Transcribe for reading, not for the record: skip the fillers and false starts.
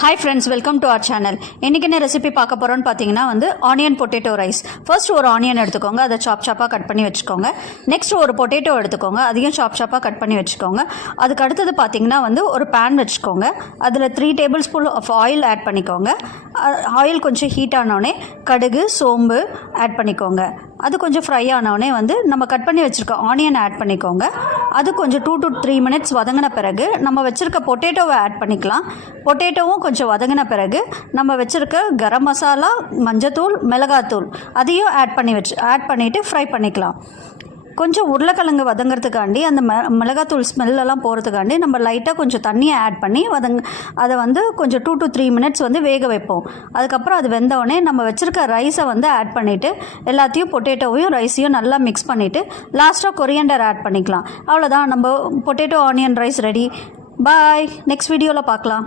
Hi friends, welcome to our channel. இன்றைக்கி என்ன recipe பார்க்க போகிறோன்னு பார்த்தீங்கன்னா ஆனியன் பொட்டேட்டோ ரைஸ். ஃபர்ஸ்ட் ஒரு ஆனியன் எடுத்துக்கோங்க, அதை சாப்பாக கட் பண்ணி வச்சுக்கோங்க. நெக்ஸ்ட் ஒரு பொட்டேட்டோ எடுத்துக்கோங்க, அதையும் சாப்பாக கட் பண்ணி வச்சுக்கோங்க. அதுக்கு அடுத்தது பார்த்தீங்கன்னா ஒரு பேன் வச்சுக்கோங்க. அதில் 3 tablespoon of oil add பண்ணிக்கோங்க. ஆயில் கொஞ்சம் ஹீட் ஆனோடனே கடுகு, சோம்பு ஆட் பண்ணிக்கோங்க. அது கொஞ்சம் ஃப்ரை ஆனோடனே நம்ம கட் பண்ணி வச்சுருக்க ஆனியன் ஆட் பண்ணிக்கோங்க. அது கொஞ்சம் 2 to 3 மினிட்ஸ் வதங்கின பிறகு நம்ம வச்சுருக்க பொட்டேட்டோவை ஆட் பண்ணிக்கலாம். பொட்டேட்டோவும் கொஞ்சம் வதங்கின பிறகு நம்ம வச்சுருக்க கரம் மசாலா, மஞ்சத்தூள், மிளகாத்தூள் அதையும் ஆட் பண்ணிவிட்டு ஃப்ரை பண்ணிக்கலாம். கொஞ்சம் உருளைக்கிழங்கு வதங்கிறதுக்காண்டி அந்த மிளகாத்தூள் ஸ்மெல்லெல்லாம் போகிறதுக்காண்டி நம்ம லைட்டாக கொஞ்சம் தண்ணியை ஆட் பண்ணி அதை கொஞ்சம் 2 to 3 மினிட்ஸ் வேக வைப்போம். அதுக்கப்புறம் அது வெந்தவுடனே நம்ம வச்சுருக்க ரைஸை ஆட் பண்ணிவிட்டு எல்லாத்தையும் பொட்டேட்டோவையும் ரைஸையும் நல்லா மிக்ஸ் பண்ணிவிட்டு லாஸ்ட்டாக கொரியண்டர் ஆட் பண்ணிக்கலாம். அவ்வளோதான், நம்ம பொட்டேட்டோ ஆனியன் ரைஸ் ரெடி. பாய், நெக்ஸ்ட் வீடியோவில் பார்க்கலாம்.